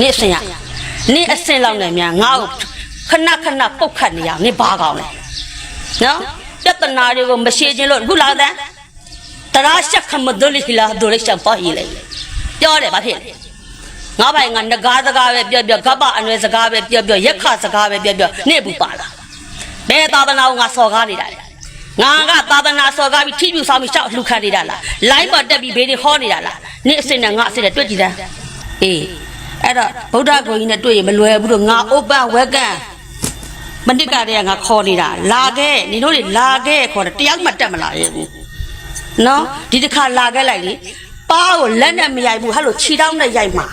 နေအစင်ရနေအစင်လောက်နဲ့များငါ့ကိုခဏခဏပုတ်ခတ်နေရနေဘာကောင်းလဲနော်ပြဿနာတွေကိုမရှိခြင်းလို့အခုလာတဲ့တရာရှက်ခမဒလိဟလာဒိုလိရှန်ပါဟီလေပြောတယ်ဘာဖြစ်လဲငါပိုင်ကငကားစကားပဲပြောပြောကပ္ပအနွယ်စကားပဲပြောပြောရက်ခစကားပဲပြောပြောနေဘူးပါလားဘယ်သာသနာကိုငါစော်ကားနေတာလဲငါကသာသနာစော်ကားပြီးထိပြူဆောင်ပြီးရှောက်လှူခံနေတာလားလိုင်းပေါ်တက်ပြီးဘေးတွေဟောနေတာလားနေအစင်နဲ့ငါအစင်နဲ့တွေ့ကြည့်တယ်အေး အဲ့တော့ဗုဒ္ဓဂုံကြီးနဲ့တွေ့ရင်မလွယ်ဘူးလို့ငါ open welcome မနစ်ကတည်းကငါခေါ်နေတာလာခဲ့နင်တို့တွေလာခဲ့ခေါ်တယ်တယောက်မှတက်မလာရဲ့ဘူးနော်ဒီတစ်ခါလာခဲ့လိုက်လေပါကိုလက်နဲ့မရိုက်ဘူးဟဲ့လို့ခြေထောက်နဲ့ရိုက်မှာ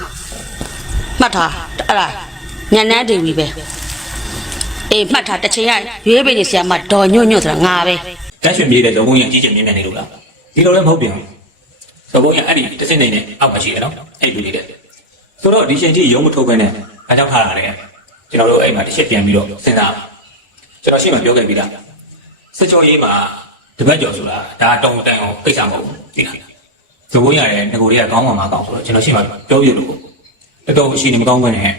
မှတ်ထားအဲ့ဒါညနန်းဒေဝီပဲအေးမှတ်ထားတစ်ချိန်ရရွေးပေးနေဆရာမဒေါ်ညွန့်ညွန့်ဆိုတာငါပဲကတ်ရွှေမြေးတဲ့ဇော်ဘုံရအကြီးကျယ်မြင့်မြတ်နေလို့လားဒီလိုလည်းမဟုတ်ပြန်ဘူးဇော်ဘုံရအဲ့ဒီတစ်စင်းနေနဲ့အောက်မှာရှိတယ်နော်အဲ့ဒီလူလေးတဲ့ ဆိုတော့ဒီချိန်ကြီးရုံးမထုတ်ဘဲနဲ့အားကြောင့်ထားတာလေကျွန်တော်တို့အဲ့မှာတစ်ချက်ပြန်ပြီးတော့စဉ်းစားကျွန်တော်ရှင်းမှပြောခဲ့ပြီးသားစစ်ကြောရေးမှာတပတ်ကျော်ဆိုတာဒါတုံတန်အောင်ကိစ္စမဟုတ်ဘူးသိလားဇော်ဘုံရရဲ့ငကိုတွေကကောင်းမှမကောင်းဆိုတော့ကျွန်တော်ရှင်းမှပြောပြလို့တော်တော်ရှိနေမကောင်းဘဲနဲ့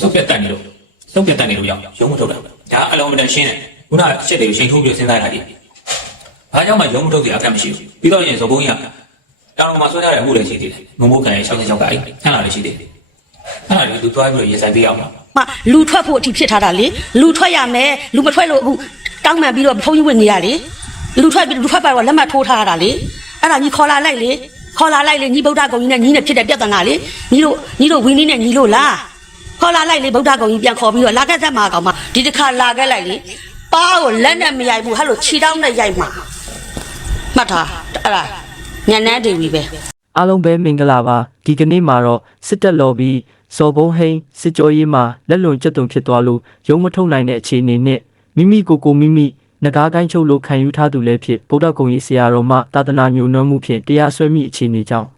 စုပ်ပြတ်တက်နေလို့စုပ်ပြတ်တက်နေလို့ရောက်ရုံးမထုတ်တာဒါအလုံးမတန်ရှင်းတယ်ခုနအချက်တွေကိုချိန်ထုတ်ပြီးစဉ်းစားရတာဒီဘာကြောင့်မှရုံးမထုတ်တဲ့အကန့်မရှိဘူးပြီးတော့ရင်ဇော်ဘုံကြီးက တောင်ပေါ်မှာဆွဲထားတဲ့အမှုလည်းရှိသေးတယ်မမိုးခံရဲ့66ကအဲ့အဲ့လာလည်းရှိသေးတယ်အဲ့လာလည်းသူသွားပြီးတော့ရေဆိုင်ပေးအောင်ပါမလူထွက်ဖို့အထိဖြစ်ထားတာလေလူထွက်ရမယ်လူမထွက်လို့အခုတောင်းမှန်ပြီးတော့ဖုန်းကြီးဝင်နေရလေလူထွက်ပြီးလူထွက်ပါတော့လက်မှတ်ထိုးထားရတာလေအဲ့ဒါကြီးခေါ်လာလိုက်လေခေါ်လာလိုက်လေညီဗုဒ္ဓဂုံကြီးနဲ့ညီနဲ့ဖြစ်တဲ့ပြဿနာလေညီတို့ညီတို့ဝင်းလေးနဲ့ညီလို့လားခေါ်လာလိုက်လေဗုဒ္ဓဂုံကြီးပြန်ခေါ်ပြီးတော့လာခဲ့သက်မှာကောင်မဒီတစ်ခါလာခဲ့လိုက်လေပါကိုလက်နဲ့မရိုက်ဘူးဟဲ့လို့ခြေထောက်နဲ့ရိုက်မှာမှတ်ထားအဲ့ဒါ ညနန်းဒေဝီပဲအားလုံးပဲမင်္ဂလာပါဒီကနေ့မှာတော့စစ်တပ်လော်ပြီးစော်ဘုံဟိန်းစစ်ကြောရေးမှာလက်လွန်ကျက်တုံဖြစ်သွားလို့ရုံးမထုတ်နိုင်တဲ့အခြေအနေနဲ့မိမိကိုယ်ကိုမိမိနဂါးကိုင်းချုပ်လို့ခံယူထားသူလည်းဖြစ်ဗုဒ္ဓဂုံကြီးဆရာတော်မှသာသနာညွှန်နှံမှုဖြင့်တရားစွဲမိအခြေအနေကြောင့်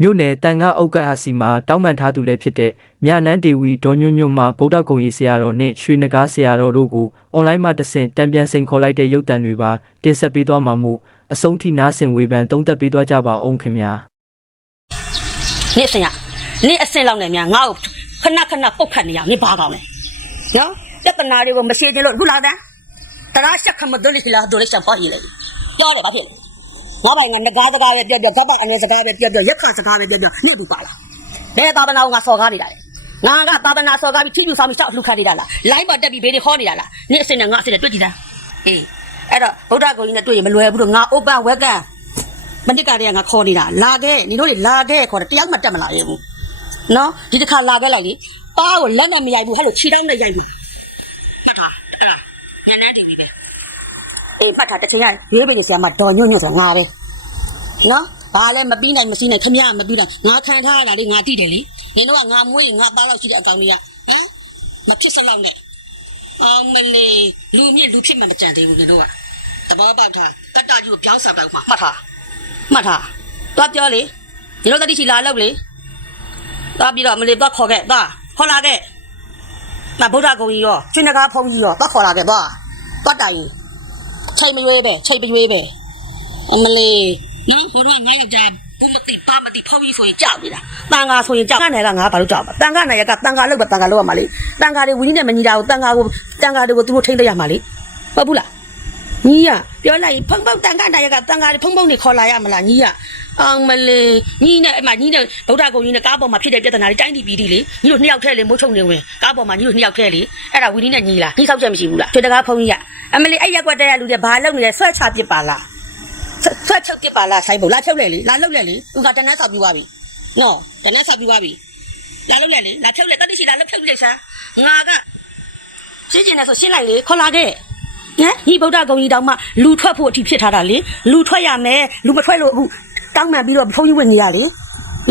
မြို့နယ်တန်ခါအုတ်ကတ်အစီမှာတောင်းပန်ထားသူလည်းဖြစ်တဲ့မြနန်းဒေဝီဒေါ်ညွန့်ညွန့်မှဗုဒ္ဓဂုံကြီးဆရာတော်နဲ့ရွှေနဂါးဆရာတော်တို့ကိုအွန်လိုင်းမှာတဆင့်တံပြန်စိန်ခေါ်လိုက်တဲ့ရုပ်တံတွေပါတင်ဆက်ပေးသွားမှာမို့ အဆုံးထိနားဆင်ဝေဖန်သုံးသပ်ပေးသွားကြပါအောင်ခင်ဗျာနေအစင်ရနေအစင်လောက်နဲ့များငါ့ကိုခဏခဏပုတ်ခတ်နေရနေဘာကောင်းလဲနော်ပြဿနာတွေကိုမရှိသေးလို့အခုလာတဲ့တရာရှက်ခမဒလိဟလာဒိုလိရှန်ပါဟီလေပြောတယ်ဘာဖြစ်လဲငါပိုင်ကငကားစကားပဲပြောပြောဇပတ်အငယ်စကားပဲပြောပြောရက်ခစကားပဲပြောပြောနေဘူးပါလားဘယ်သာသနာကိုငါစော်ကားနေတာလဲငါကသာသနာစော်ကားပြီးထိပြူဆောင်ပြီးရှောက်လှူခတ်နေတာလားလိုင်းပေါ်တက်ပြီးဘေးတွေဟောနေတာလားနေအစင်နဲ့ငါအစင်နဲ့တွေ့ကြည့်တာအေး အဲ့တော့ဗုဒ္ဓဂုံကြီးနဲ့တွေ့ရင်မလွယ်ဘူးလို့ငါ open welcome မနစ်ကတည်းကငါခေါ်နေတာလာခဲ့နင်တို့တွေလာခဲ့ခေါ်တယ်တယောက်မှတက်မလာရဲ့ဘူးနော်ဒီတစ်ခါလာခဲ့လိုက်လေပါကိုလက်နဲ့မရိုက်ဘူးဟဲ့လို့ခြေထောက်နဲ့ရိုက်ဘူးအေးပတ်တာတစ်ချိန်ရရွေးပေးနေဆရာမဒေါ်ညွန့်ညွန့်ဆိုတာငါပဲနော်ဘာလဲမပြီးနိုင်မရှိနိုင်ခမရမပြီးတော့ငါခံထားရတာလေငါတိတယ်လေနင်တို့ကငါမွေးရင်ငါပါလောက်ရှိတဲ့အကောင်ကြီးကဟမ်မဖြစ်စလောက်နဲ့ အောင်မလေးလူမြင့်လူဖြစ်မှမကြံသေးဘူးနင်တို့ကတဘောပေါက်ထားတတကြီးကိုပြောင်းစားပေါက်မှာမှတ်ထားမှတ်ထားသွားပြောလေဒီလိုတတိချီလာလောက်လေသွားပြီးတော့မလေးသွားခေါ်ခဲ့သွားခေါ်လာခဲ့မဗုဒ္ဓဂုံကြီးရောကျွန်းနဂါဖုံးကြီးရောသွားခေါ်လာခဲ့သွားသွားတိုင်ချိန်မရွေးပဲချိန်မရွေးပဲအမလေးနော်ဟိုတော့ငါယောက်ျား ဘုမတိပါမတိဖုံးကြီးဆိုရင်ကြောက်နေတာတန်ဃာဆိုရင်ကြောက်ကနေကငါဘာလို့ကြောက်ပါတန်ဃာနိုင်ကတန်ဃာလောက်ပဲတန်ဃာလောက်ရမှာလေတန်ဃာတွေဝင်းကြီးနဲ့မညီတာကိုတန်ဃာကိုတန်ဃာတွေကိုသူတို့ထိမ့်တရမှာလေဟုတ်ဘူးလားညီရပြောလိုက်ဖုံဖုံတန်ခါနိုင်ကတန်ခါဖုံဖုံနေခေါ်လာရမလားညီရအောင်မလေးညီနဲ့အမညီနဲ့ဗုဒ္ဓဂုံကြီးနဲ့ကားပေါ်မှာဖြစ်တဲ့ပြဿနာတွေတိုင်းပြည်ပြည်ဒီလေညီတို့နှစ်ယောက်ထဲလေမိုးချုံနေဝင်ကားပေါ်မှာညီတို့နှစ်ယောက်ထဲလေအဲ့ဒါဝီနီနဲ့ညီလားညီဆောက်ချက်မရှိဘူးလားချွေတကားဖုံကြီးရအမလေးအဲ့ရက်ကွက်တဲ့ရလူတွေဘာလုပ်နေလဲဆွဲချပစ်ပါလား ဆွဲချုပ်ပစ်ပါလားဆိုင်ဘုံလာဖြုတ်လေလေလာလုတ်လေလေသူကတနက်ဆောက်ပြီးသွားပြီနော်တနက်ဆောက်ပြီးသွားပြီလာလုတ်လေလေလာဖြုတ်လေတတိရှိလာလုတ်ဖြုတ်လိုက်စမ်းငါကရှင်းကျင်တယ်ဆိုရှင်းလိုက်လေခေါ်လာခဲ့ဟမ်ဒီဗုဒ္ဓဂုံကြီးတောင်မှလူထွက်ဖို့အထိဖြစ်ထားတာလေလူထွက်ရမယ်လူမထွက်လို့အခုတောင်းမှန်ပြီးတော့ဖုန်းကြီးဝင်နေရလေ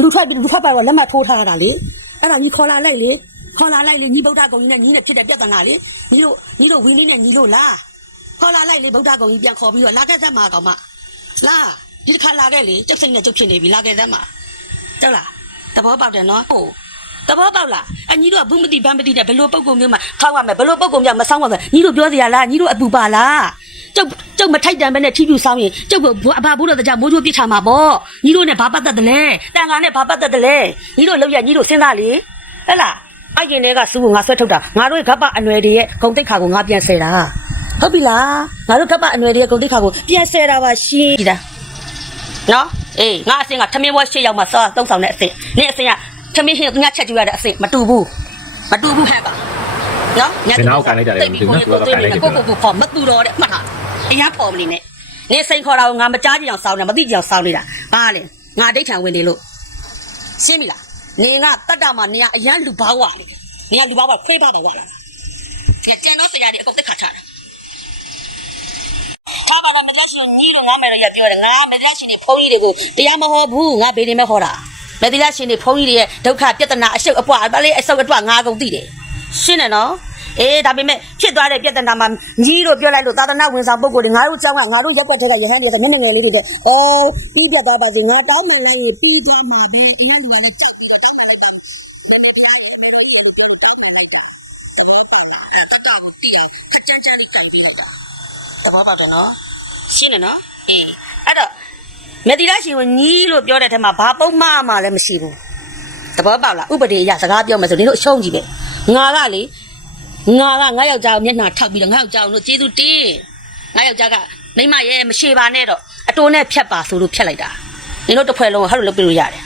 လူထွက်ပြီးလူထွက်ပါတော့လက်မှတ်ထိုးထားရတာလေအဲ့ဒါကြီးခေါ်လာလိုက်လေခေါ်လာလိုက်လေညီဗုဒ္ဓဂုံကြီးနဲ့ညီနဲ့ဖြစ်တဲ့ပြဿနာလေညီတို့ညီတို့ဝင်းလေးနဲ့ညီလို့လားခေါ်လာလိုက်လေဗုဒ္ဓဂုံကြီးပြန်ခေါ်ပြီးတော့လာခဲ့သက်မှာကောင်မ လာဒီတစ်ခါလာခဲ့လေကျုပ်စိတ်နဲ့ကျုပ်ဖြစ်နေပြီလာခဲ့သက်မှာကျုပ်လားသဘောပေါက်တယ်နော်ဟုတ်တဘောပေါက်လားအညီတို့ကဘူးမတိဗမ်းမတိနဲ့ဘယ်လိုပုံကုံမျိုးမှခောက်ရမယ်ဘယ်လိုပုံကုံမျိုးမဆောင်းပါဘူးညီတို့ပြောစရာလားညီတို့အပူပါလားကျုပ်ကျုပ်မထိုက်တန်ပဲနဲ့ထီပြူဆောင်းရင်ကျုပ်ကအဘာဘူးတော့တကြမိုးချိုးပြစ်ချမှာပေါ့ညီတို့နဲ့ဘာပတ်သက်တယ်လဲတန်ခါနဲ့ဘာပတ်သက်တယ်လဲညီတို့လောက်ရညီတို့စဉ်းစားလေဟဲ့လားအရင်တည်းကစူးကိုငါဆွဲထုတ်တာငါတို့ရဲ့ဂပအနွယ်တွေရဲ့ဂုံတိတ်ခါကိုငါပြန်ဆဲတာ ဟုတ်ပြီလားငါတို့ဂပအနွယ်တွေရဲ့ဂုံတိတ်ခါကိုပြန်ဆဲတာပါရှင်ဒီလားနော်အေးငါအစင်ကထမင်းဘွက်ရှေ့ရောက်မှစောသုံးဆောင်တဲ့အစင်နင့်အစင်ကထမင်းရှေ့ငါချက်ကြည့်ရတဲ့အစင်မတူဘူးမတူဘူးဟဲ့ပါနော်ဘယ်နောက်ကန်လိုက်တာလဲမသိဘူးနော်သူကတော့ကန်လိုက်တယ်ကိုကိုကိုခေါ်မတူတော့တဲ့မှတ်တာအရန်ပေါ်မနေနဲ့နင့်စိန်ခေါ်တာကိုငါမကြားကြည့်အောင်စောင်းနေမသိကြအောင်စောင်းနေတာဘာလဲငါဒိဋ္ဌံဝင်နေလို့ရှင်းပြီလားနေကတတ်တာမှာနေကအရန်လူဘာဝလေနေကလူဘာဝဖေးပါပါဝါလာကျကျန်တော့ဆရာတွေအကုန်တက်ခါထားတာဘာ ရှင်ညီတယ်ငါမေရပြောတယ်ငါမေတ္တာရှင်တွေဘုန်းကြီးတွေကိုတရားမဟောဘူးငါဘယ်နေမဟောတာမေတ္တာရှင်တွေဘုန်းကြီးတွေရဲ့ဒုက္ခပြဿနာအရှုပ်အပွားအလေးအဆုပ်အတွငါကုန်သိတယ်ရှင်းတယ်နော်အေးဒါပေမဲ့ဖြစ်သွားတဲ့ပြဿနာမှာညီးလို့ပြောလိုက်လို့သာသနာဝင်ဆောင်ပုဂ္ဂိုလ်တွေငါတို့ကြောင့်ကငါတို့ရက်ွက်ထက်ကရဟန်းတွေကမျက်နှာငယ်လေးတွေတဲ့အော်ပြီးပြတ်သွားပါစေငါတောင်းမှလည်းပြီးသွားမှာပဲတရားလူကလည်းတဘာပါတော့နော် ရှင်းတယ်နော်အေးအဲ့တော့မေတိရရှင်ကိုညီးလို့ပြောတဲ့ထက်မှာဘာပုံမှားမှလည်းမရှိဘူးတဘောပေါက်လားဥပဒေအရစကားပြောမယ်ဆိုနင်တို့အရှုံးကြီးပဲငါကလေငါကငါယောက်ျားကိုမျက်နှာထောက်ပြီးတော့ငါယောက်ျားကိုကျေးဇူးတင်ငါယောက်ျားကမိမရဲ့မရှိပါနဲ့တော့အတိုးနဲ့ဖြတ်ပါဆိုလို့ဖြတ်လိုက်တာနင်တို့တစ်ဖွဲ့လုံးကဟဲ့လိုလုပ်ပြလို့ရတယ်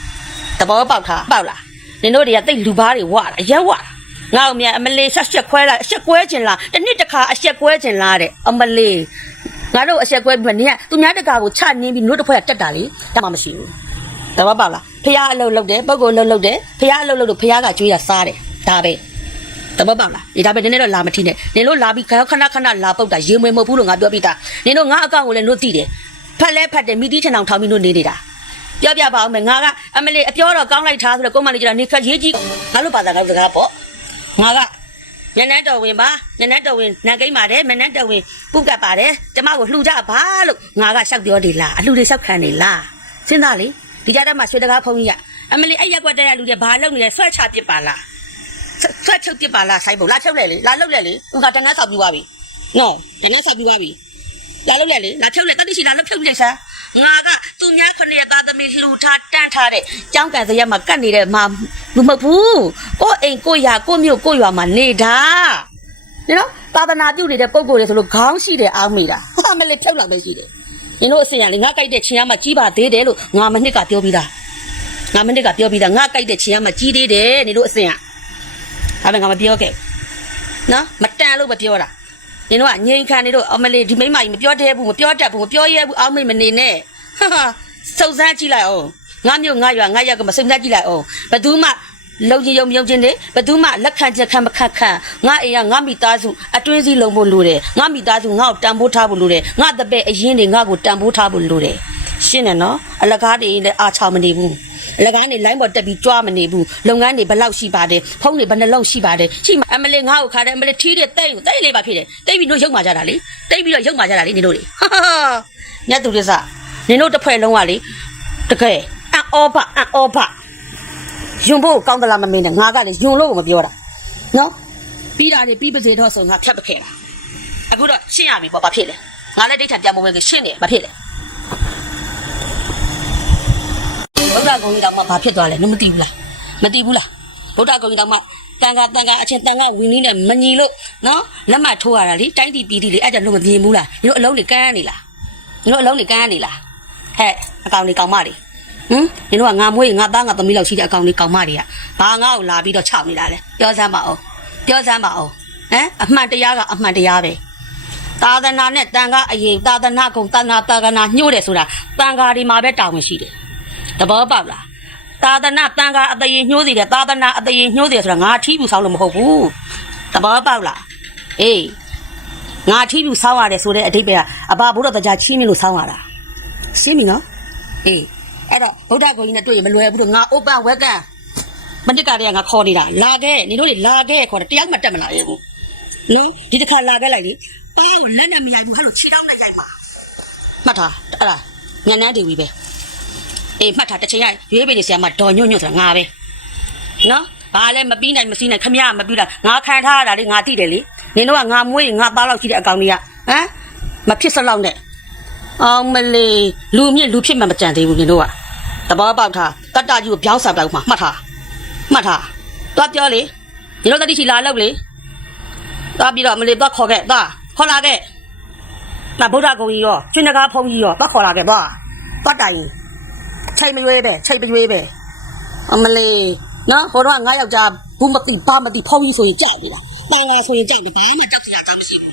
တဘောပေါက်ထားပေါက်လားနင်တို့တွေကတိတ်လူဘာတွေဝါတာအရက်ဝါတာငါ့အမြအမလေးဆက်ချက်ခွဲလာအချက်ကွဲကျင်လာတစ်နှစ်တစ်ခါအချက်ကွဲကျင်လာတဲ့အမလေး ငါတို့အချက်ကွဲပြီးမနေကသူများတကာကိုချနင်းပြီးတို့တစ်ဖွဲ့ကတက်တာလေတမမရှိဘူးတမပါလားဖះအလုပ်လုပ်တယ်ပုံကိုအလုပ်လုပ်တယ်ဖះအလုပ်လုပ်လို့ဖះကကျွေးရစားတယ်ဒါပဲတမပါလားဒီဒါပဲနည်းနည်းတော့လာမထီနဲ့နင်တို့လာပြီးခဏခဏခဏလာပုတ်တာရေမွေမဟုတ်ဘူးလို့ငါပြောပြတာနင်တို့ငါအကောင့်ကိုလည်းတို့သိတယ်ဖက်လဲဖက်တယ်မိတီးချင်အောင်ထောင်ပြီးတို့နေနေတာပြောပြပါအောင်မယ်ငါကအမလေးအပြောတော့ကောင်းလိုက်ထားဆိုတော့ကိုမလေးကျတော့နေခက်ရေးကြီးငါတို့ဘာသာကောင်းစကားပေါ့ငါက ညနေတော်ဝင်ပါညနေတော်ဝင်နန်ကိန်းပါတယ်မနက်တော်ဝင်ပုတ်ကပ်ပါတယ်ကျမကိုလှူကြပါလို့ငါကရှောက်ပြောနေလားအလှူတွေရှောက်ခံနေလားစဉ်းစားလေဒီကြတဲ့မှာရွှေတကားဖုန်းကြီးကအမလီအဲ့ရက်ကွက်တဲ့လူတွေဘာလုပ်နေလဲဆွဲချပစ်ပါလားဆွဲချုပ်ပစ်ပါလားဆိုင်ဖို့လာချုပ်လဲလေလာလုတ်လဲလေဥကတန်းဆောက်ပြီးသွားပြီနော်တန်းဆောက်ပြီးသွားပြီလာလုတ်လဲလေလာချုပ်လဲတတိရှိလာလုတ်ဖြုတ်လိုက်စမ်း ငါကသူများခဏရသားသမီးလှူထားတန်းထားတဲ့ကြောင်းကန်စရက်မှာကတ်နေတဲ့မှာလူမဟုတ်ဘူးကိုယ့်အိမ်ကိုယ့်ယာကိုယ့်မြို့ကိုယ့်ရွာမှာနေတာနော်သာသနာပြုနေတဲ့ပုံကိုယ်တွေဆိုလို့ခေါင်းရှိတယ်အောင်းမိတာဟာမလေးဖြုတ်လာပဲရှိတယ်နင်တို့အစင်ရလေငါကြိုက်တဲ့ချင်းရမှာကြီးပါသေးတယ်လို့ငါမနှစ်ကပြောပြီးသားငါမနှစ်ကပြောပြီးသားငါကြိုက်တဲ့ချင်းရမှာကြီးသေးတယ်နင်တို့အစင်ရဒါပေမဲ့ငါမပြောခဲ့နော်မတန်လို့မပြောတာ နင်တို့ကငိန်ခံနေတော့အမလေးဒီမိမကြီးမပြောတတ်ဘူးမပြောတတ်ဘူးမပြောရဲဘူးအောင်းမိမနေနဲ့ဟာဟာစုံစမ်းကြည့်လိုက်အောင်ငါမျိုးငါရွာငါရက်ကမစုံစမ်းကြည့်လိုက်အောင်ဘယ်သူမှလုံကြီးယုံယုံချင်းနေဘယ်သူမှလက်ခံချက်ခံမခတ်ခံငါအိမ်ကငါမိသားစုအတွင်းစည်းလုံးဖို့လိုတယ်ငါမိသားစုငါ့ကိုတန်ဖိုးထားဖို့လိုတယ်ငါတပည့်အရင်တွေငါ့ကိုတန်ဖိုးထားဖို့လိုတယ်ရှင်းတယ်နော်အလကားတွေလည်းအားချောင်မနေဘူး အလကားနေလိုင်းပေါ်တက်ပြီးကြွားမနေဘူးလုပ်ငန်းတွေဘယ်လောက်ရှိပါတယ်ဖုန်းတွေဘယ်နှလုံးရှိပါတယ်ရှိမှအမလေးငါ့ကိုခါတယ်အမလေးထီးတဲ့တိတ်ကိုတိတ်လေးပါဖြစ်တယ်တိတ်ပြီးတော့ရုပ်မာကြတာလေတိတ်ပြီးတော့ရုပ်မာကြတာလေနေတို့လေဟာဟာညတ်သူရစနင်တို့တစ်ဖွဲ့လုံးကလေတကယ်အံ့ဩပါအံ့ဩပါယွန်ဖို့ကောင်းသလားမမင်းနဲ့ငါကလေယွန်လို့ကိုမပြောတာနော်ပြီးတာနေပြီးပါစေတော့ဆိုငါဖြတ်ပခဲ့တာအခုတော့ရှင်းရပြီပေါ့ဘာဖြစ်လဲငါလည်းဒိဋ္ဌာပြန်မဝင်လို့ရှင်းနေဘာဖြစ်လဲ ဘုရားကုံကြီးတောင်မှဘာဖြစ်သွားလဲနင်မသိဘူးလားမသိဘူးလားဘုရားကုံကြီးတောင်မှတန်ခါတန်ခါအချင်းတန်ခါဝင်းနေနဲ့မညီလို့နော်လက်မထိုးရတာလေတိုင်းတီပီတီလေအဲ့ကြလို့မမြင်ဘူးလားညီတို့အလုံးတွေကန်းနေလားညီတို့အလုံးတွေကန်းနေလားဟဲ့အကောင်လေးကောင်မလေးဟမ်ညီတို့ကငါမွေးငါသားငါသမီးလောက်ရှိတဲ့အကောင်လေးကောင်မတွေကဘာငါ့ကိုလာပြီးတော့ခြောက်နေတာလဲပြောစမ်းပါဦးပြောစမ်းပါဦးဟမ်အမှန်တရားကအမှန်တရားပဲသာသနာနဲ့တန်ခါအရေးသာသနာကုံတန်ခါတာကနာညှို့တယ်ဆိုတာတန်ခါဒီမှာပဲတောင်းမရှိတယ် တဘောပေါက်လားသာသနာတန်ခါအတရေညှိုးစီတယ်သာသနာအတရေညှိုးစီတယ်ဆိုတာငါထီးဘူးဆောင်းလို့မဟုတ်ဘူးတဘောပေါက်လားအေးငါထီးဘူးဆောင်းရတယ်ဆိုတဲ့အဓိပ္ပာယ်ကအဘဘုရားတရားချင်းနေလို့ဆောင်းရတာရှင်းပြီနော်အေးအဲ့တော့ဗုဒ္ဓကိုကြီးနဲ့တွေ့ရင်မလွယ်ဘူးတော့ငါ open welcome မနစ်ကတည်းကငါခေါ်နေတာလာခဲ့နေတို့တွေလာခဲ့ခေါ်တယ်တရားမှတက်မလာရဲ့ဘူးနော်ဒီတစ်ခါလာခဲ့လိုက်လေပါကိုလက်နဲ့မရိုက်ဘူးဟဲ့လို့ခြေထောက်နဲ့ရိုက်မှာမှတ်ထားအဲ့ဒါညနန်းဒေဝီပဲ အေးမှတ်ထားတစ်ချိန်ရရွေးပေးနေဆရာမဒေါ်ညွန့်ညွန့်ဆိုတာငါပဲနော်ဘာလဲမပြီးနိုင်မစီးနိုင်ခမရမပြီးတာငါခံထားရတာလေငါသိတယ်လေနင်တို့ကငါမွေးငါသားလောက်ရှိတဲ့အကောင်ကြီးကဟမ်မဖြစ်စလောက်နဲ့အောင်မလေးလူမြင့်လူဖြစ်မှမကြံသေးဘူးနင်တို့ကတဘောပေါက်ထားတတ္တကြီးကိုပြောင်းစားပြောက်မှာမှတ်ထားမှတ်ထားသွားပြောလေဒီလိုတတိရှိလာလောက်လေသွားပြီးတော့မလေးသွားခေါ်ခဲ့သွားခေါ်လာခဲ့ဒါဗုဒ္ဓဂုံကြီးရောကျွန်းနဂါဖုံးကြီးရောသွားခေါ်လာခဲ့သွားသွားတိုင် ချိန်မရွေးပဲချိန်မရွေးပဲအမလေးနော်ဟိုတော့ငါယောက်ျားဘူးမတိဘာမတိဖုံးကြီးဆိုရင်ကြောက်နေတာတန်ငါဆိုရင်ကြောက်တယ်ဘာမှကြောက်စရာအကြောင်းမရှိဘူး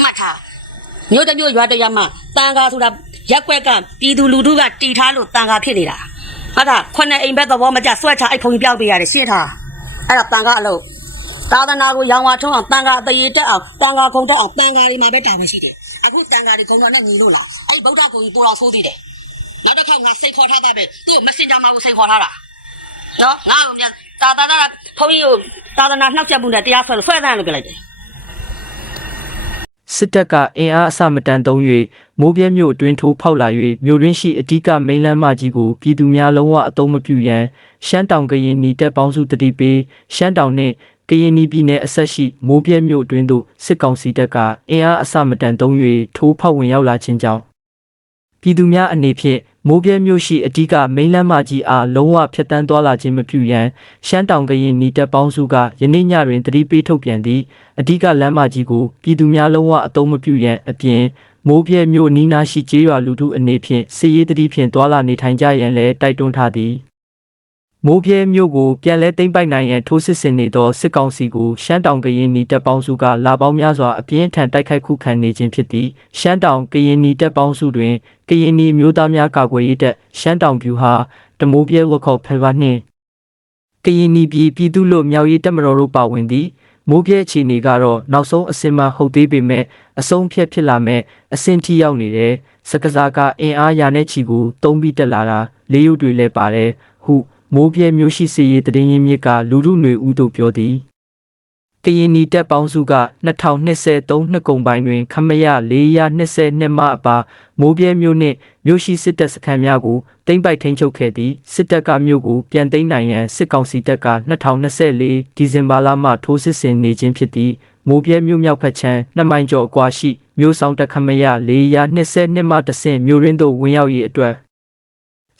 မှတ်ထားမြို့တစ်မြို့ရွာတစ်ရွာမှာတန်ငါဆိုတာရက်ွက်ကပြည်သူလူထုကတီထားလို့တန်ငါဖြစ်နေတာဟုတ်တာခုနှစ်အိမ်ဘက်သဘောမကျဆွဲချအဲ့ဖုံကြီးပြောက်ပေးရတယ်ရှင်းထားအဲ့ဒါတန်ငါအလုပ်သာသနာကိုရောင်ဝါထုံးအောင်တန်ခါအသေးတက်အောင်တန်ခါခုံတက်အောင်တန်ခါတွေမှာပဲတာဝန်ရှိတယ်အခုတန်ခါတွေခုံတော့နဲ့ညီလို့လားအဲ့ဗုဒ္ဓဘုံကြီးပေါ်တော်ဆိုးသေးတယ် နောက်တစ်ခါငါစိတ်ခေါ်ထားတာပဲသူ့မစင်ကြမှာကိုစိတ်ခေါ်ထားတာနော်ငါ့ကိုမြန်သာသနာဘုန်းကြီးကိုသာသနာနှောက်ချက်မှုနဲ့တရားဆွဲလို့ဆွဲတယ်လို့ပြောလိုက်တယ်စစ်တပ်ကအင်အားအစမတန်သုံး၍မိုးပြဲမြို့အတွင်းထိုးဖောက်လာ၍မြို့ရင်းရှိအ धिक မိန်လန်းမကြီးကိုပြည်သူများလုံးဝအသုံးမပြုရန်ရှမ်းတောင်ကရင်နီတပ်ပေါင်းစုတတိပေးရှမ်းတောင်နှင့်ကရင်နီပြည်နယ်အဆက်ရှိမိုးပြဲမြို့အတွင်းသို့စစ်ကောင်စီတပ်ကအင်အားအစမတန်သုံး၍ထိုးဖောက်ဝင်ရောက်လာခြင်းကြောင့်ပြည်သူများအနေဖြင့် မိုးပြဲမြို့ရှိအ धिक မိန်လန်းမကြီးအားလုံးဝဖျက်ဆီးသွားလာခြင်းမပြုရန်ရှမ်းတောင်ကရင်နီတပ်ပေါင်းစုကယနေ့ညတွင်တတိပေးထုတ်ပြန်သည့်အ धिक လမ်းမကြီးကိုပြည်သူများလုံးဝအသုံးမပြုရန်အပြင်မိုးပြဲမြို့နီးနားရှိကျေးရွာလူထုအနေဖြင့်စစ်ရေးတတိဖြင့်သွာလာနေထိုင်ကြရန်လည်းတိုက်တွန်းထားသည် မိုးပြဲမြို့ကိုပြန်လဲသိမ်းပိုက်နိုင်ရန်ထိုးစစ်ဆင်နေသောစစ်ကောင်စီကိုရှမ်းတောင်ကရင်နီတပ်ပေါင်းစုကလာပေါင်းများစွာအပြင်းထန်တိုက်ခိုက်ခုခံနေခြင်းဖြစ်သည်ရှမ်းတောင်ကရင်နီတပ်ပေါင်းစုတွင်ကရင်နီမျိုးသားများကာကွယ်ရေးတပ်ရှမ်းတောင်ဗျူဟာတမိုးပြဲဝက်ခေါ်ဖယ်ပါနှင့်ကရင်နီပြည်ပြည်သူ့လို့မြောက်ရေးတပ်မတော်တို့ပါဝင်သည်မိုးပြဲအခြေအနေကတော့နောက်ဆုံးအစင်မဟုတ်သေးပေမဲ့အဆုံးဖြတ်ဖြစ်လာမဲ့အဆင့်ထိရောက်နေတယ်စကစားကအင်အားရာနဲ့ချီကိုတုံးပြီးတက်လာတာလေးရုပ်တွေလည်းပါတယ်ဟု မိုးပြဲမျိုးရှိစီရေးတည်င်းရင်းမြစ်ကလူလူຫນွေဦးတို့ပြောသည်ကရင်နီတပ်ပေါင်းစုက2023နှစ်ကုန်ပိုင်းတွင် ခမရ422မှအပါမိုးပြဲမျိုးနှင့်မျိုးရှိစစ်တပ်စခန်းများကိုသိမ်းပိုက်ထိန်းချုပ်ခဲ့သည်စစ်တပ်ကမျိုးကိုပြန်သိမ်းနိုင်ရန်စစ်ကောင်စီတပ်က2024ဒီဇင်ဘာလမှထိုးစစ်ဆင်နေခြင်းဖြစ်သည်မိုးပြဲမျိုးမြောက်ဖက်ချမ်းနှစ်မိုင်ကျော်အကွာရှိမျိုးဆောင်တပ်ခမရ422မှတဆင့်မျိုးရင်းသို့ဝင်ရောက်ရေးအတွက်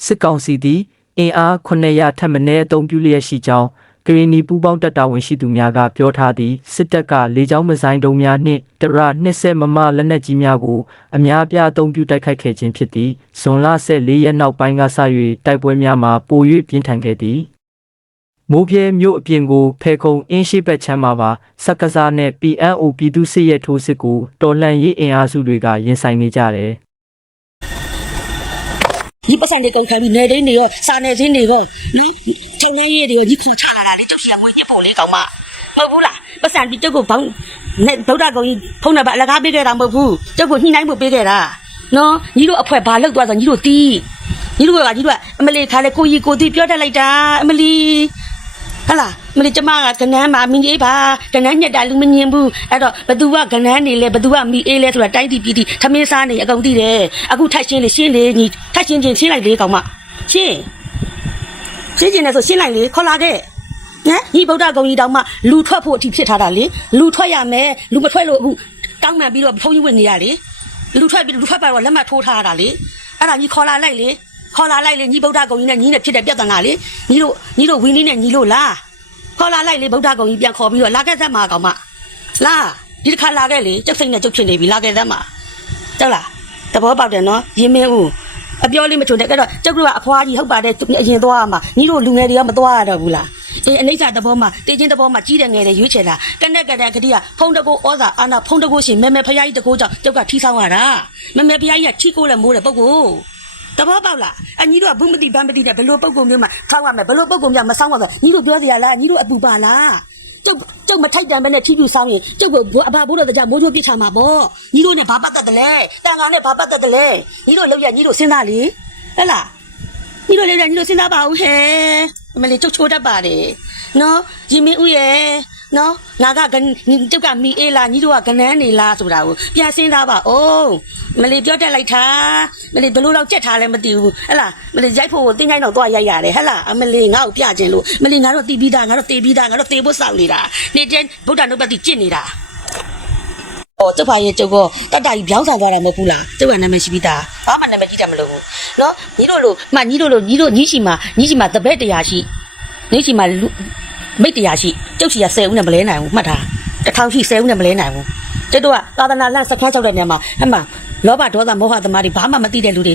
စစ်ကောင်စီသည် အင်အား900ထပ်မံအသုံးပြုလျက်ရှိကြောင်းကရင်နီပူးပေါင်းတပ်တာဝန်ရှိသူများကပြောထားသည်စစ်တပ်ကလေကြောင်းမဆိုင်တုံးများနှင့်တရ20မမလက်နက်ကြီးများကိုအများအပြားအသုံးပြုတိုက်ခိုက်ခဲ့ခြင်းဖြစ်သည်ဇွန်လ14ရက်နောက်ပိုင်းကစ၍တိုက်ပွဲများမှာပို၍ပြင်းထန်ခဲ့သည်မိုးပြဲမြို့အပြင်ကိုဖဲခုံအင်းရှိဘက်ချမ်းမှာပါစက်ကစားနဲ့ PNO ပြည်သူစစ်ရဲ့ထိုးစစ်ကိုတော်လှန်ရေးအင်အားစုတွေကရင်ဆိုင်နေကြတယ် ဒီပတ်စံတွေကုန်ခံပြီးနေဒိန်းတွေရောစာနယ်စင်းတွေရောနော်ထုံနေရည်တွေရောဒီခေါ်ချလာတာလေကြောက်စီကငွေညစ်ဖို့လေကောင်မမဟုတ်ဘူးလားပတ်စံဒီတုတ်ကိုဘောင်းနဲ့ဗုဒ္ဓဂုံကြီးဖုံးနေပါအလကားပေးခဲ့တာမဟုတ်ဘူးတုတ်ကိုညှိနှိုင်းဖို့ပေးခဲ့တာနော်ညီတို့အဖွဲဘာလောက်သွားဆိုညီတို့တီးညီတို့ကညီတို့ကအမလီခါလေကိုကြီးကိုတီးပြောတတ်လိုက်တာအမလီ ဟလာမလီကျမကကနန်းမှာမင်းကြီးပါကနန်းညက်တာလူမငင်ဘူးအဲ့တော့ဘသူကကနန်းနေလဲဘသူကမိအေးလဲဆိုတာတိုင်းတီပြည်တီထမင်းစားနေအကုန်သိတယ်အခုထိုက်ရှင်းလေရှင်းလေညီထိုက်ရှင်းချင်းရှင်းလိုက်လေကောင်မရှင်းရှင်းကျင်နေဆိုရှင်းလိုက်လေခေါ်လာခဲ့ဟမ်ညီဗုဒ္ဓဂုံကြီးတောင်မှလူထွက်ဖို့အထိဖြစ်ထားတာလေလူထွက်ရမယ်လူမထွက်လို့အခုတောင်းမှန်ပြီးတော့ဖုန်းကြီးဝင်နေရလေလူထွက်ပြီးလူထွက်ပါတော့လက်မှတ်ထိုးထားရတာလေအဲ့ဒါညီခေါ်လာလိုက်လေ ခေါ်လာလိုက်လေညီဗုဒ္ဓဂုံကြီးနဲ့ညီနဲ့ဖြစ်တဲ့ပြဿနာလေညီတို့ညီတို့ဝင်းလေးနဲ့ညီလို့လားခေါ်လာလိုက်လေဗုဒ္ဓဂုံကြီးပြန်ခေါ်ပြီးတော့လာခဲ့သက်မှာကောင်မလာဒီတစ်ခါလာခဲ့လေကျုပ်စိတ်နဲ့ကျုပ်ဖြစ်နေပြီလာခဲ့သက်မှာကြောက်လားတဘောပေါက်တယ်နော်ရင်မင်းဦးအပြောလေးမချုံတဲ့ကတော့ကျုပ်တို့ကအဖွားကြီးဟုတ်ပါတယ်အရင်သွားမှာညီတို့လူငယ်တွေကမသွားရတော့ဘူးလားအေးအနိစ္စတဘောမှာတေချင်းတဘောမှာကြီးတယ်ငယ်တယ်ရွေးချယ်လာကနဲ့ကတဲ့ကတိကဖုံးတကိုဩဇာအာနာဖုံးတကိုရှင်မဲမဲဖယားကြီးတကိုကြောင့်ကျုပ်ကထီဆောင်ရတာမဲမဲဖယားကြီးကထီကိုလည်းမိုးတယ်ပုတ်ကို တဘောပေါက်လားအညီတို့ကဘူးမတိဗမ်းမတိနဲ့ဘလို့ပုတ်ကုန်မျိုးမှာထောက်ရမယ်ဘလို့ပုတ်ကုန်မျိုးမဆောင်ပါဆိုညီတို့ပြောစရာလားညီတို့အပူပါလားကျုပ်ကျုပ်မထိုက်တန်ပဲနဲ့ထီပြူဆောင်ရင်ကျုပ်ကိုဘအဘဘိုးတော်တကြမိုးချိုးပြစ်ချမှာပေါ့ညီတို့နဲ့ဘာပတ်သက်တယ်လဲတန်ကောင်နဲ့ဘာပတ်သက်တယ်လဲညီတို့လောက်ရညီတို့စဉ်းစားလေဟဲ့လားညီတို့လောက်ရညီတို့စဉ်းစားပါဦးဟဲ့အမလေးကျုပ်ချိုးတတ်ပါတယ်နော်ရင်မင်းဦးရဲ့ နော်ငါကကကျုပ်ကမီအေးလားညီတို့ကကနန်းနေလားဆိုတာကိုပြန်စဉ်းစားပါဦးမလေးပြောတတ်လိုက်တာမလေးဘလို့တော့ကြက်ထားလဲမသိဘူးဟဲ့လားမလေးရိုက်ဖို့တင်းချိုင်းတော့သွားရိုက်ရတယ်ဟဲ့လားအမလေးငါ့ကိုပြခြင်းလို့မလေးငါတို့တီးပြီးသားငါတို့တေးပြီးသားငါတို့တေးဖို့စောင့်နေတာနေ့တိုင်းဗုဒ္ဓနုပတိကျင့်နေတာဟောကျုပ်ဖာရဲ့ကျုပ်ကတတကြီးပြောင်းဆန်သွားတာမဟုတ်ဘူးလားကျုပ်ကနာမည်ရှိပြီးသားဘာမှနာမည်ကြီးတယ်မလို့ဘူးနော်ညီတို့လို့မှညီတို့လို့ညီတို့ညီရှိမှာညီရှိမှာတပည့်တရားရှိညီရှိမှာလူ မိတ်တရားရှိကျုပ်စီက10ဦးနဲ့မလဲနိုင်ဘူးမှတ်ထားတစ်ထောင်ရှိ10ဦးနဲ့မလဲနိုင်ဘူးကျတို့ကသာသနာလန့်စခန်းချောက်တဲ့နေရာမှာအမှလောဘဒေါသမောဟသမားတွေဘာမှမသိတဲ့လူတွေ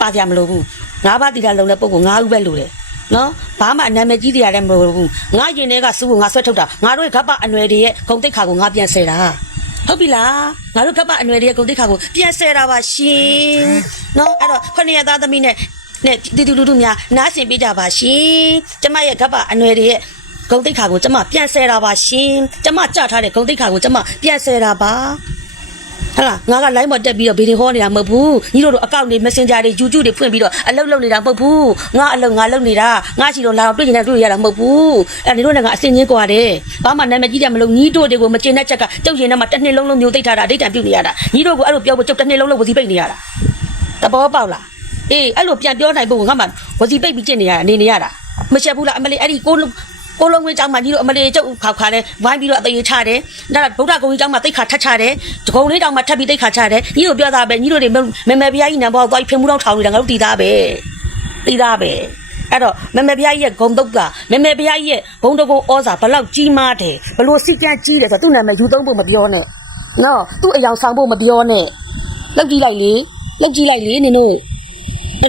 ပါကြမလို့ဘူးငါးပါးတိတာလုံတဲ့ပုံကငါးဦးပဲလူတယ်နော်ဘာမှအနာမည်ကြီးတရားလည်းမလို့ဘူးငါရင်ထဲကစူးကိုငါဆွဲထုတ်တာငါတို့ရဲ့ခပ်ပအနွယ်တွေရဲ့ဂုံတိတ်ခါကိုငါပြန်ဆဲတာဟုတ်ပြီလားငါတို့ခပ်ပအနွယ်တွေရဲ့ဂုံတိတ်ခါကိုပြန်ဆဲတာပါရှင်နော်အဲ့တော့ခொနည်းသားသမီးနဲ့နဲ့တီတူတူတူများနားဆင်ပေးကြပါရှင်ကျမရဲ့ခပ်ပအနွယ်တွေရဲ့ ဂုံတိတ်ခါကိုကျမပြန်ဆဲတာပါရှင်ကျမကြထားတဲ့ဂုံတိတ်ခါကိုကျမပြန်ဆဲတာပါဟဲ့လားငါက line မတက်ပြီးတော့ဗီဒီယိုဟောနေတာမဟုတ်ဘူးညီတို့တို့အကောင့်တွေ messenger တွေ YouTube တွေဖွင့်ပြီးတော့အလုပ်လုပ်နေတာမဟုတ်ဘူးငါအလုပ်ငါလုပ်နေတာငါချီတော့လာတော့တွေ့ကျင်တဲ့တွေ့ရတာမဟုတ်ဘူးအဲ့ညီတို့ကငါအစင်ချင်းကွာတယ်ဘာမှနာမည်ကြီးတယ်မလို့ညီတို့တွေကိုမကျင်တဲ့ချက်ကတုတ်ရင်ထဲမှာတစ်နှစ်လုံးလုံးမျိုးသိပ်ထားတာအဋ္ဌံပြုတ်နေရတာညီတို့ကအဲ့လိုပြောဖို့ကျုပ်တစ်နှစ်လုံးလုံးဝစီပိတ်နေရတာတဘောပေါက်လားအေးအဲ့လိုပြန်ပြောနိုင်ဖို့ငါမှဝစီပိတ်ပြီးကျင့်နေရတာနေနေရတာမချက်ဘူးလားအမလေးအဲ့ဒီကိုလုံး ကိုလုံးဝင်းကျောင်းမှာညီတို့အမလေးကျုပ်ခောက်ခါတယ်ဝိုင်းပြီးတော့အသေးချတယ်ဒါကဗုဒ္ဓဂုံကြီးကျောင်းမှာတိတ်ခါထတ်ချတယ်ဒဂုံလေးတောင်မှာထပ်ပြီးတိတ်ခါချတယ်ညီတို့ပြောတာပဲညီတို့တွေမမေဘုရားကြီးနံပါတ်သွားဖင်မှုတော့ထောင်နေတာငါတို့တည်သားပဲတည်သားပဲအဲ့တော့မမေဘုရားကြီးရဲ့ဂုံတုတ်ကမမေဘုရားကြီးရဲ့ဘုံတကုံဩဇာဘလောက်ကြီးမားတယ်ဘလို့စိတ်ကြမ်းကြီးတယ်ဆိုတော့သူ့နာမည်ယူသုံးဖို့မပြောနဲ့နော်သူ့အယောင်ဆောင်ဖို့မပြောနဲ့လောက်ကြည့်လိုက်လေလောက်ကြည့်လိုက်လေနင်တို့အဲ့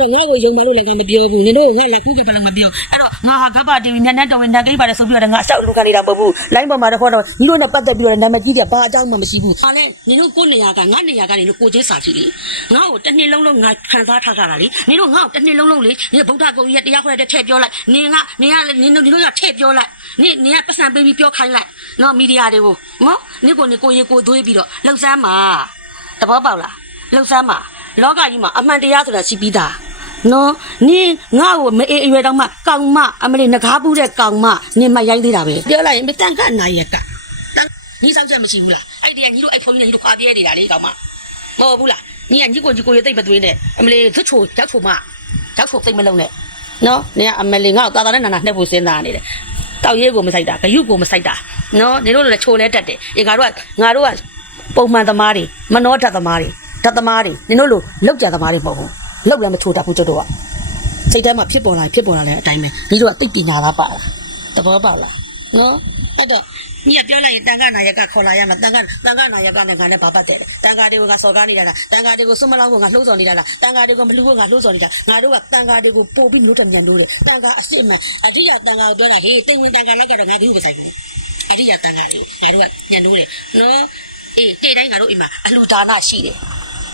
တော့ငါ့ကိုယုံမလို့လည်းငါမပြောဘူးနင်တို့ငါလည်းခုကတည်းကမပြောအဲ့တော့ငါဟာကပ္ပတီဗီမျက်နှာတော်ဝင်တန်ကိပါတယ်ဆိုပြီးတော့ငါအဆောက်လူခံနေတာမဟုတ်ဘူးလိုင်းပေါ်မှာတော့ခေါ်တော့ညီတို့နဲ့ပတ်သက်ပြီးတော့နာမည်ကြီးတယ်ဘာအကြောင်းမှမရှိဘူးဟာလဲနင်တို့ကိုနေရာကငါနေရာကနေလို့ကိုချင်းစာကြည့်လေငါ့ကိုတစ်နှစ်လုံးလုံးငါခံစားထားကြတာလေနင်တို့ငါ့ကိုတစ်နှစ်လုံးလုံးလေနင်ဗုဒ္ဓဂုံကြီးတရားခွဲတဲ့ထည့်ပြောလိုက်နင်ကနင်ကလည်းနင်တို့နင်တို့ကထည့်ပြောလိုက်နင်နင်ကပတ်စံပေးပြီးပြောခိုင်းလိုက်နော်မီဒီယာတွေကိုနော်နင်ကိုနင်ကိုရေကိုသွေးပြီးတော့လှုပ်ဆမ်းမှာတဘောပေါက်လားလှုပ်ဆမ်းမှာ လောကကြီးမှာအမှန်တရားဆိုတာရှိပြီးသားနော်နင်ငါ့ကိုမအေးအရွယ်တော့မှကောင်မအမလေးငကားပူးတဲ့ကောင်မနင်မရိုင်းသေးတာပဲပြောလိုက်ရင်မတန်ခနိုင်ရကတန်ညီဆောင်ချက်မရှိဘူးလားအဲ့ဒီကညီတို့အဲ့ဖုန်းကြီးနဲ့ညီတို့ခွာပြဲနေတာလေကောင်မမဟုတ်ဘူးလားညီကညီကိုညီကိုရသိပ်မသွေးနဲ့အမလေးဇွတ်ချိုရောက်ချိုမရောက်ချိုသိပ်မလုံးနဲ့နော်နင်ကအမလေးငါ့ကိုတာတာနဲ့နာနာနှက်ဖို့စဉ်းစားနေတယ်တောက်ရဲကိုမဆိုင်တာဂယုကိုမဆိုင်တာနော်နင်တို့လည်းချိုလဲတက်တယ်အေငါတို့ကငါတို့ကပုံမှန်သမားတွေမနှောဓာတ်သမားတွေ ဓာတ်သမားတွေနင်တို့လိုလောက်ကြသမားတွေမဟုတ်ဘူးလောက်လည်းမချိုတတ်ဘူးကျတို့ကစိတ်ထဲမှာဖြစ်ပေါ်လာဖြစ်ပေါ်လာတဲ့အတိုင်းပဲဒီတို့ကသိပညာသားပါလားသဘောပေါက်လားနော်အဲ့တော့မြတ်ပြောလိုက်ရင်တန်ခါနာယကခေါ်လာရမှာတန်ခါတန်ခါနာယကနဲ့ငါနဲ့ဘာပတ်တယ်လဲတန်ခါတွေကိုကစော်ကားနေတာလားတန်ခါတွေကိုစွမလောင်းကိုငါလှုံ့ဆော်နေတာလားတန်ခါတွေကိုမလူကိုငါလှုံ့ဆော်နေတာငါတို့ကတန်ခါတွေကိုပို့ပြီးမလို့တမြန်လို့တယ်တန်ခါအစ်စ်မှန်အတိယတန်ခါကိုပြောတာဟေးတိမ်ဝင်တန်ခါလောက်ကတော့ငါဘူးမဆိုင်ဘူးအတိယတန်ခါတွေငါတို့ကညံလို့တယ်နော်အေးတဲ့တိုင်းငါတို့အိမ်မှာအလှူဒါနရှိတယ်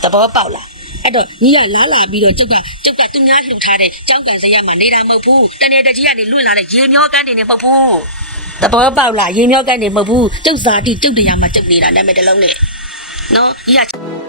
သဘောပေါက်လားအဲ့တော့ညီကလာလာပြီးတော့ကျုပ်ကကျုပ်ကသူများလှူထားတဲ့ကြောင်းကန်စရမှာနေတာမဟုတ်ဘူးတနေ့တကြီးကနေလွင့်လာတဲ့ရေမျောကန်းတွေနေမဟုတ်ဘူးတဘောပေါက်လားရေမျောကန်းတွေမဟုတ်ဘူးကျုပ်ဇာတိကျုပ်တရားမှာကျုပ်နေတာနာမည်တစ်လုံးနဲ့နော်ညီက